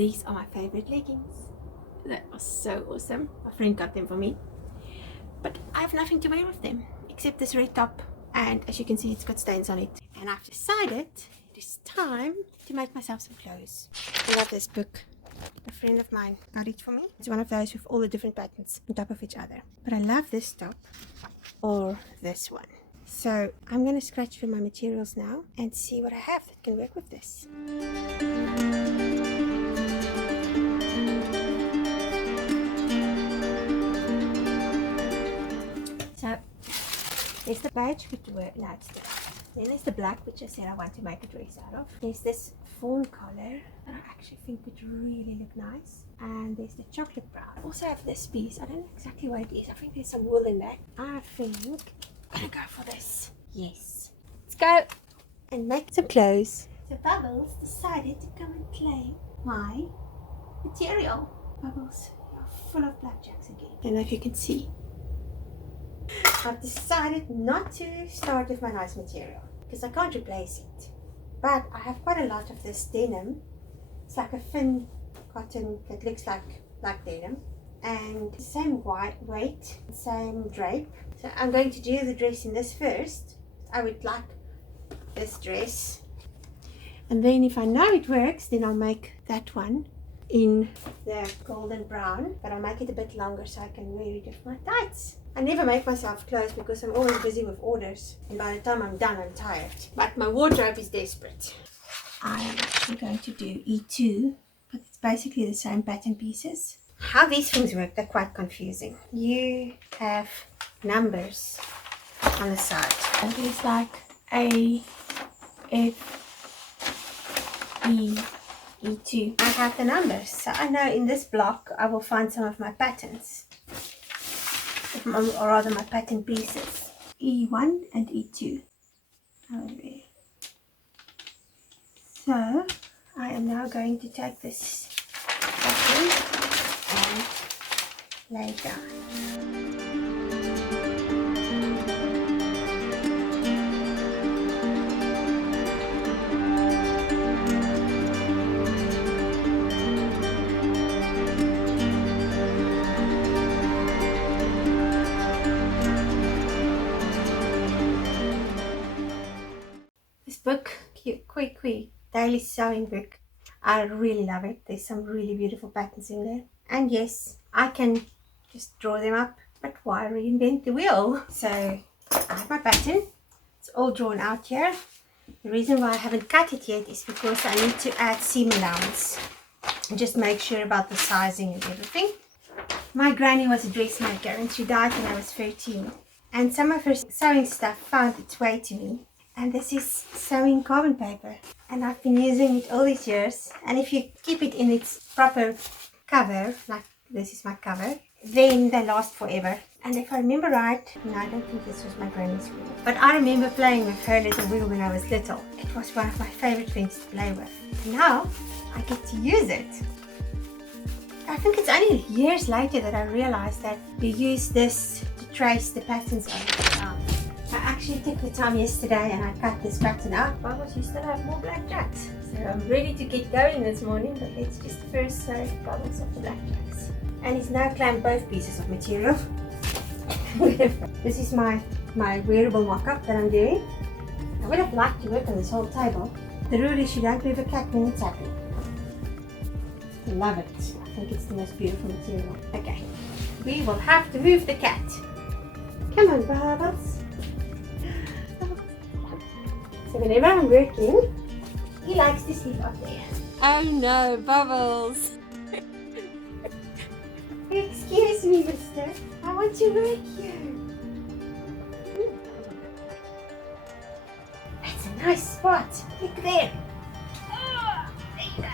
These are my favorite leggings. They are so awesome. My friend got them for me. But I have nothing to wear with them except this red top. And as you can see, it's got stains on it. And I've decided it is time to make myself some clothes. I love this book. A friend of mine got it for me. It's one of those with all the different patterns on top of each other. But I love this top or this one. So I'm going to scratch through my materials now and see what I have that can work with this. So there's the beige, which no, it's the then there's the black, which I said I want to make a dress out of. There's this fawn color that I actually think would really look nice. And there's the chocolate brown. I also have this piece. I don't know exactly what it is. I think there's some wool in that. I think I'm gonna go for this. Yes. Let's go and make some clothes. So Bubbles decided to come and claim my material. Bubbles, you're full of blackjacks again. I don't know if you can see. I've decided not to start with my nice material because I can't replace it. But I have quite a lot of this denim. It's like a thin cotton that looks like denim. And the same weight, same drape. So I'm going to do the dress in this first. I would like this dress. And then if I know it works, then I'll make that one in the golden brown. But I'll make it a bit longer so I can wear it with my tights. I never make myself clothes because I'm always busy with orders. And by the time I'm done, I'm tired. But my wardrobe is desperate. I am actually going to do E2. But it's basically the same pattern pieces. How these things work, they're quite confusing. You have numbers on the side. And it's like A, F, E, E2. I have the numbers. So I know in this block I will find some of my patterns. Or rather my pattern pieces. E1 and E2. Over there. So I am now going to take this pattern and lay it down. This book, Quoi Quoi, daily sewing book, I really love it. There's some really beautiful patterns in there. And yes, I can just draw them up, but why reinvent the wheel? So I have my pattern. It's all drawn out here. The reason why I haven't cut it yet is because I need to add seam allowance and just make sure about the sizing and everything. My granny was a dressmaker and she died when I was 13. And some of her sewing stuff found its way to me. And this is sewing carbon paper. And I've been using it all these years. And if you keep it in its proper cover, like this is my cover, then they last forever. And if I remember right, no, I don't think this was my granny's wheel. But I remember playing with her little wheel when I was little. It was one of my favorite things to play with. And now I get to use it. I think it's only years later that I realized that you use this to trace the patterns on the ground. I actually took the time yesterday and I cut this pattern out. Bubbles, you still have more blackjacks. So I'm ready to get going this morning, but let's just first sew Bubbles of the blackjacks. And he's now claimed both pieces of material. This is my wearable mock-up that I'm doing. I would have liked to work on this whole table. The rule is you don't move a cat when it's happy. I love it. I think it's the most beautiful material. Okay, we will have to move the cat. Come on, Bubbles. So whenever I'm working, he likes to sleep up there. Oh no, Bubbles. Excuse me, mister. I want to work here. That's a nice spot. Look there. Oh, there you go.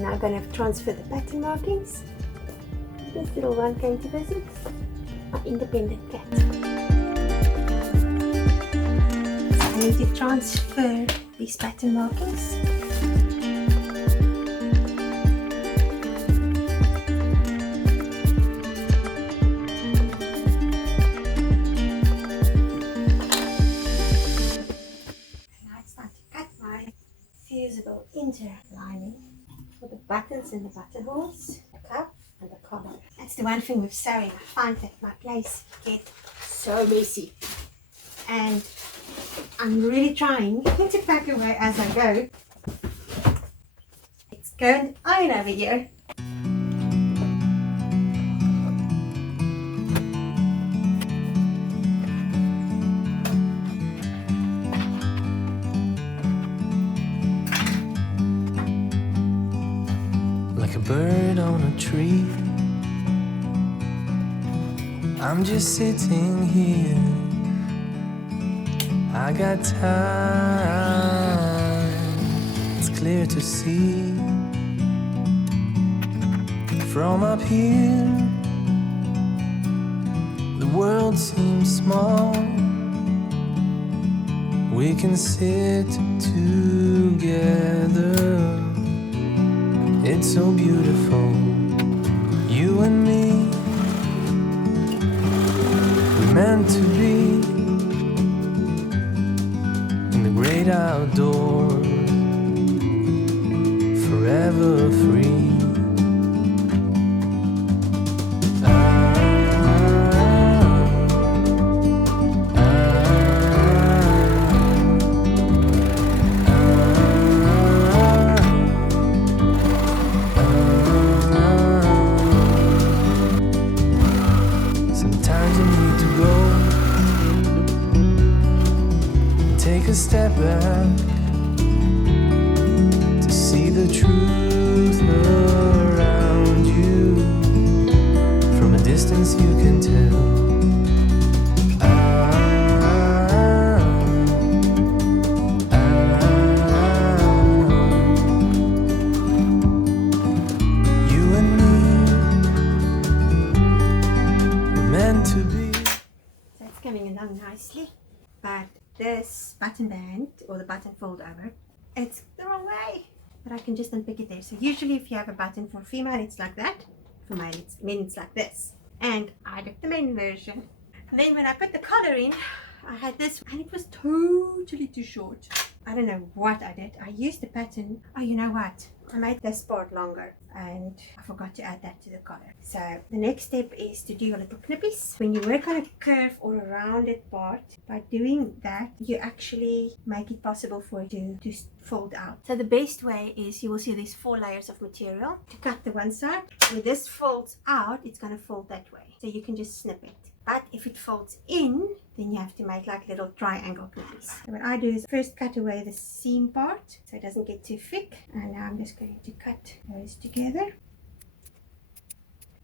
I'm now going to transfer the pattern markings. This little one came to visit, my independent cat. So I need to transfer these pattern markings. Fusible interlining for the buttons and the buttonholes, the cuff and the collar. That's the one thing with sewing. I find that my place gets so messy, and I'm really trying to pack away as I go. It's going on over here. Like a bird on a tree, I'm just sitting here. I got time, it's clear to see. From up here, the world seems small. We can sit together. It's so beautiful, you and me. We're meant to be in the great outdoors, forever free. Take a step back to see the truth around you. From a distance you can tell. You and me, we're meant to be. So it's coming along nicely, but this button band or the button fold over, it's the wrong way, but I can just unpick it there. So usually if you have a button for female, it's like that. For male, it's like this, and I did the men version. And then when I put the collar in, I had this, and it was totally too short. I don't know what I did. I used the pattern. Oh, you know what? I made this part longer, and I forgot to add that to the collar. So the next step is to do a little knippies. When you work on a curve or a rounded part, by doing that, you actually make it possible for it to fold out. So the best way is, you will see there's 4 layers of material. To cut the one side, when this folds out, it's going to fold that way. So you can just snip it. But if it folds in, then you have to make like little triangle knippies. So what I do is first cut away the seam part so it doesn't get too thick, and now I'm just going to cut those together.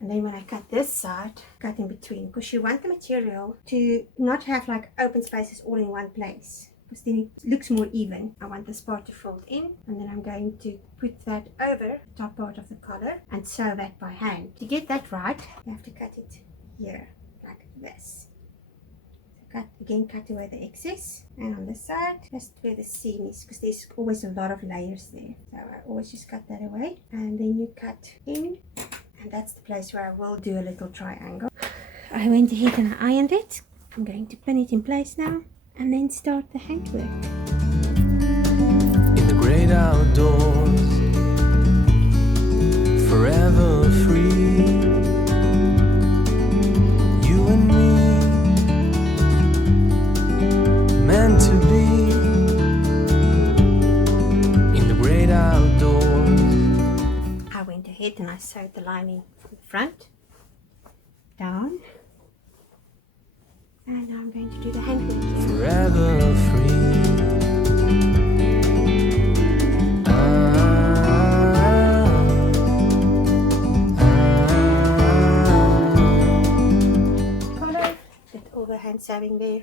And then when I cut this side, cut in between, because you want the material to not have like open spaces all in one place, because then it looks more even. I want this part to fold in, and then I'm going to put that over the top part of the collar and sew that by hand. To get that right, you have to cut it here like this. So cut away the excess, and on the side, just where the seam is, because there's always a lot of layers there. So I always just cut that away, and then you cut in, and that's the place where I will do a little triangle. I went ahead and I ironed it. I'm going to pin it in place now, and then start the handwork. In the great outdoors, forever free. You and me, meant to be in the great outdoors. I went ahead and I sewed the lining from the front down, and now I'm going to do the handwork here. Forever free. Collar, did all the hand sewing there.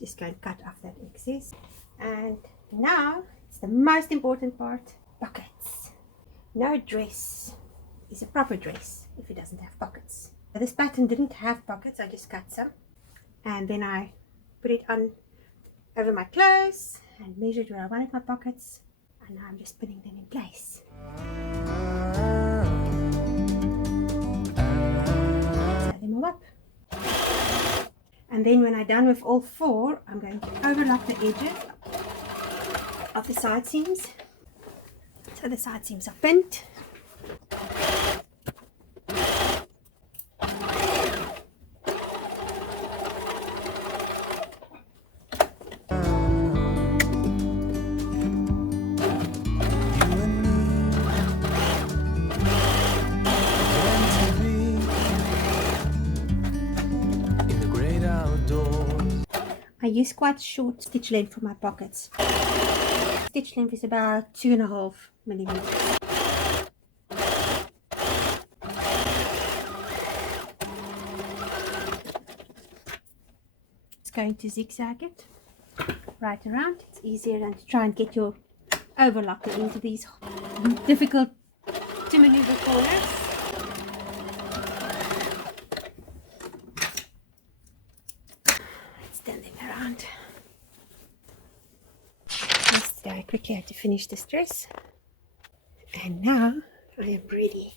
Just going to cut off that excess. And now it's the most important part, pockets. No dress is a proper dress if it doesn't have pockets. This pattern didn't have pockets, I just cut some. And then I put it on over my clothes and measured where I wanted my pockets. And now I'm just putting them in place. Sew them all up. And then when I'm done with all 4, I'm going to overlock the edges of the side seams. So the side seams are pinned. I use quite short stitch length for my pockets. Stitch length is about 2.5 millimeters. Just going to zigzag it right around. It's easier than to try and get your overlocker into these difficult to maneuver corners. Let's turn them around. Yesterday I quickly had to finish this dress, and now I am ready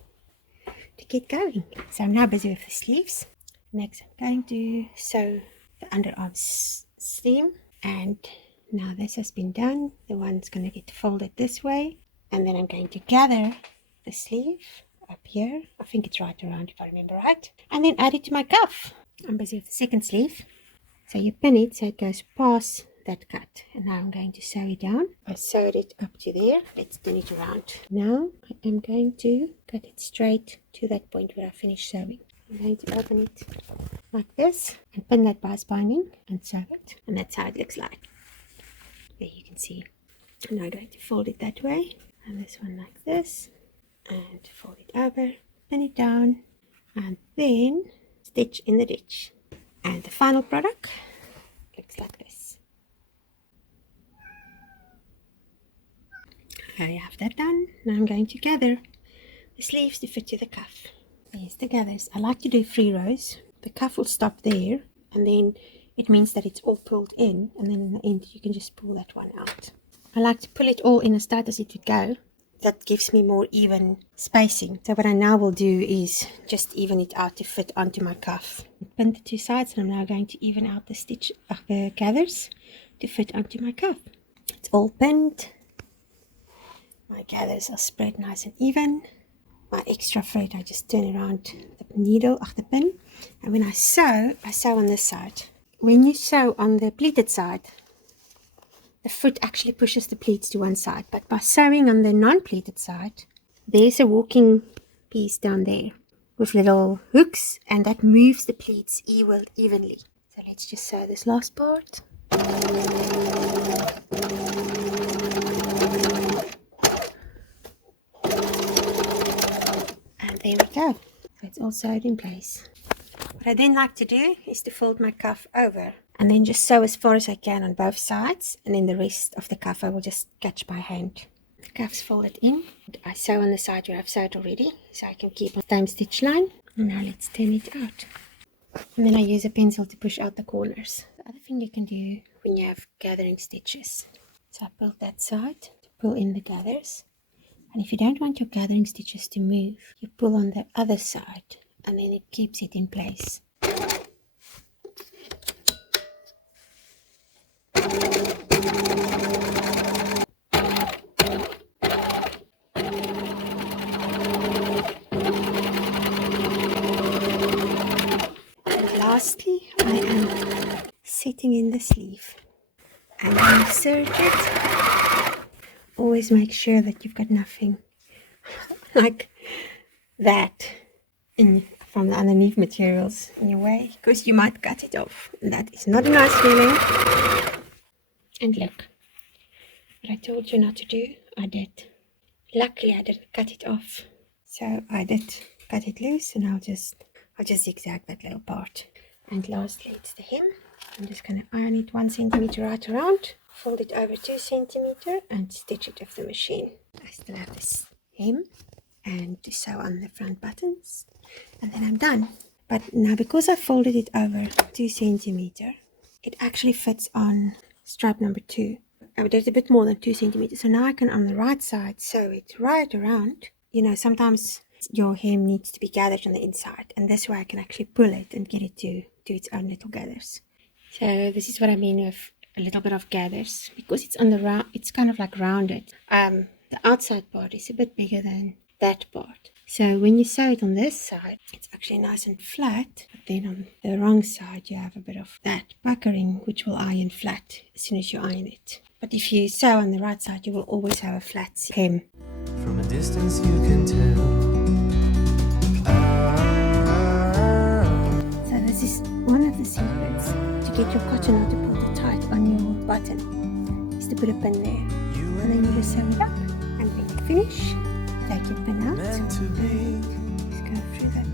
to get going. So I'm now busy with the sleeves. Next I'm going to sew the underarm seam, and now this has been done, the one's going to get folded this way, and then I'm going to gather the sleeve up here. I think it's right around if I remember right, and then add it to my cuff. I'm busy with the second sleeve, so you pin it so it goes past that cut, and now I'm going to sew it down. I sewed it up to there. Let's turn it around. Now I am going to cut it straight to that point where I finished sewing. I'm going to open it like this and pin that bias binding and sew it, and that's how it looks like. There you can see. I'm now going to fold it that way, and this one like this, and fold it over, pin it down, and then stitch in the ditch. And the final product looks like this. There you have that done. Now I'm going to gather the sleeves to fit to the cuff. There's the gathers. I like to do 3 rows. The cuff will stop there, and then it means that it's all pulled in, and then in the end you can just pull that one out. I like to pull it all in as tight as it would go. That gives me more even spacing. So what I now will do is just even it out to fit onto my cuff. Pin the 2 sides, and I'm now going to even out the gathers to fit onto my cuff. It's all pinned. My gathers are spread nice and even. My extra thread, I just turn around the needle, the pin, and when I sew on this side. When you sew on the pleated side, the foot actually pushes the pleats to one side, but by sewing on the non-pleated side, there's a walking piece down there with little hooks, and that moves the pleats evenly. So let's just sew this last part. And there we go. So it's all sewed in place. What I then like to do is to fold my cuff over and then just sew as far as I can on both sides, and then the rest of the cuff I will just catch by hand. The cuff's folded in. I sew on the side where I've sewed already, so I can keep the same stitch line. And now let's turn it out. And then I use a pencil to push out the corners. The other thing you can do when you have gathering stitches. So I pulled that side to pull in the gathers. And if you don't want your gathering stitches to move, you pull on the other side, and then it keeps it in place. And lastly, I am setting in the sleeve. And insert it. Always make sure that you've got nothing like that from the underneath materials in your way, because you might cut it off, and that is not a nice feeling. And look, what I told you not to do, I did. Luckily I didn't cut it off, so I did cut it loose, and I'll just zigzag that little part. And lastly, it's the hem. I'm just going to iron it 1 centimeter right around, fold it over 2 centimeter, and stitch it with the machine. I still have this hem and to sew on the front buttons, and then I'm done. But now because I folded it over 2 centimeter, it actually fits on stripe number 2. I did a bit more than 2 centimeters, so now I can on the right side sew it right around. You know, sometimes your hem needs to be gathered on the inside, and this way I can actually pull it and get it to its own little gathers. So this is what I mean with a little bit of gathers, because it's on the round, it's kind of like rounded. The outside part is a bit bigger than that part. So when you sew it on this side, it's actually nice and flat, but then on the wrong side you have a bit of that puckering, which will iron flat as soon as you iron it. But if you sew on the right side, you will always have a flat hem. From a distance you can tell. So this is one of the secrets to get your cotton knot to pull it tight on your button, is to put a pin there. And then you just sew it up, and when you finish, take your pin out and just go through that